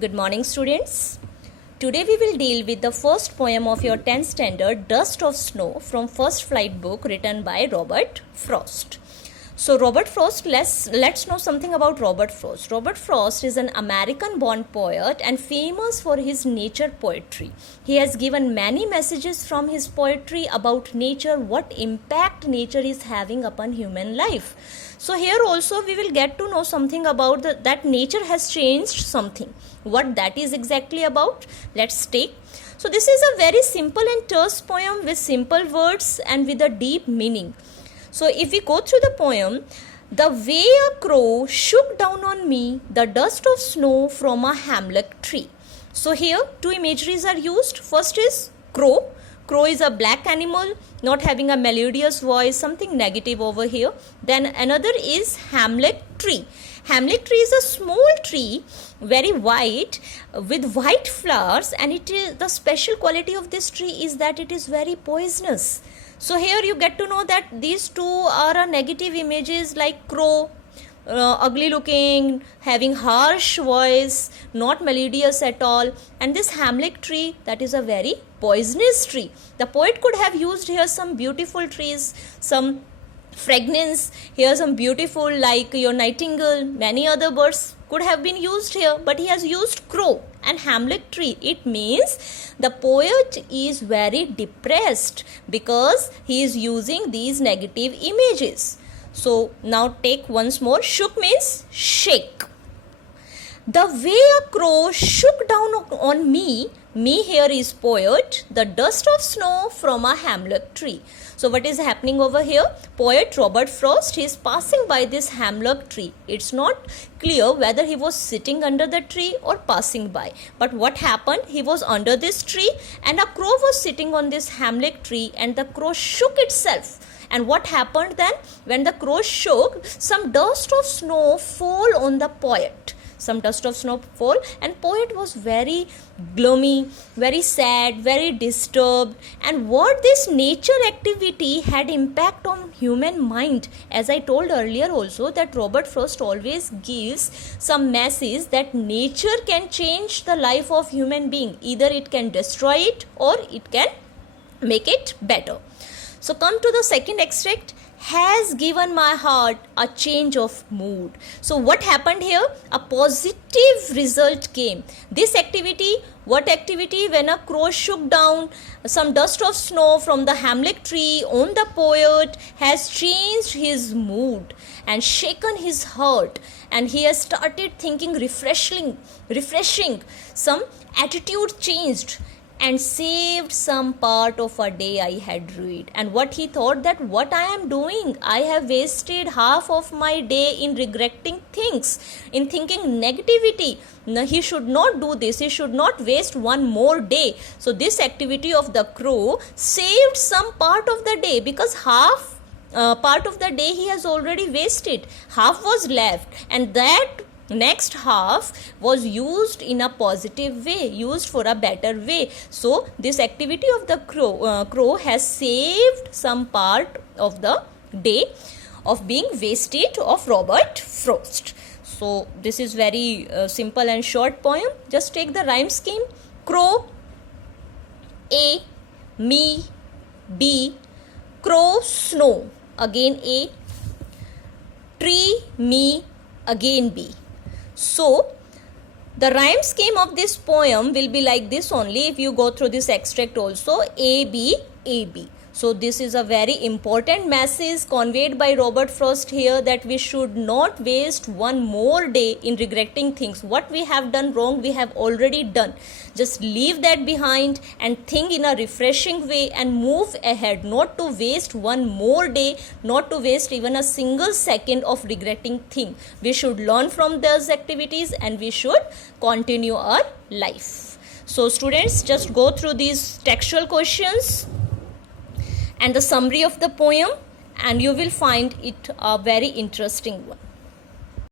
Good morning, students. Today we will deal with the first poem of your 10th standard, Dust of Snow, from First Flight book written by Robert Frost. So Robert Frost, let's know something about Robert Frost. Robert Frost is an American-born poet and famous for his nature poetry. He has given many messages from his poetry about nature, what impact nature is having upon human life. So here also we will get to know something about that nature has changed something. What that is exactly about? Let's take. So this is a very simple and terse poem with simple words and with a deep meaning. So if we go through the poem, the way a crow shook down on me the dust of snow from a hemlock tree. So here two imageries are used. First is crow. Crow is a black animal, not having a melodious voice, something negative over here. Then another is hemlock tree. Hemlock tree is a small tree, very white, with white flowers, and it is the special quality of this tree is that it is very poisonous. So here you get to know that these two are a negative images like crow, ugly looking, having harsh voice, not melodious at all, and this hemlock tree, that is a very poisonous tree. The poet could have used here some beautiful trees, some fragrance, here some beautiful like your nightingale, many other birds could have been used here, but he has used crow and hemlock tree. It means the poet is very depressed because he is using these negative images. So now take once more. Shook means shake. The way a crow shook down on me here is poet, the dust of snow from a hemlock tree. So what is happening over here? Poet Robert Frost, he is passing by this hemlock tree. It's not clear whether he was sitting under the tree or passing by. But what happened? He was under this tree and a crow was sitting on this hemlock tree and the crow shook itself. And what happened then? When the crow shook, some dust of snow fell on the poet. Some dust of snow fall, and poet was very gloomy, very sad, very disturbed. And what this nature activity had impact on human mind, as I told earlier also, that Robert Frost always gives some message that nature can change the life of human being. Either it can destroy it or it can make it better. So come to the second extract. Has given my heart a change of mood. So what happened here? A positive result came. This activity, what activity? When a crow shook down some dust of snow from the hemlock tree on the poet, has changed his mood and shaken his heart, and he has started thinking refreshing. Some attitude changed and saved some part of a day I had ruined. And what he thought, that what I am doing, I have wasted half of my day in regretting things, in thinking negativity. No, he should not do this. He should not waste one more day. So this activity of the crow saved some part of the day, because half part of the day he has already wasted. Half was left, and that next half was used in a positive way, used for a better way. So this activity of the crow has saved some part of the day of being wasted of Robert Frost. So this is very simple and short poem. Just take the rhyme scheme. Crow, A, me, B. Crow, snow, again A. Tree, me, again B. So the rhyme scheme of this poem will be like this only if you go through this extract also. A, B, A, B. So this is a very important message conveyed by Robert Frost here, that we should not waste one more day in regretting things. What we have done wrong, we have already done. Just leave that behind and think in a refreshing way and move ahead. Not to waste one more day, not to waste even a single second of regretting thing. We should learn from those activities and we should continue our life. So students, just go through these textual questions and the summary of the poem, and you will find it a very interesting one.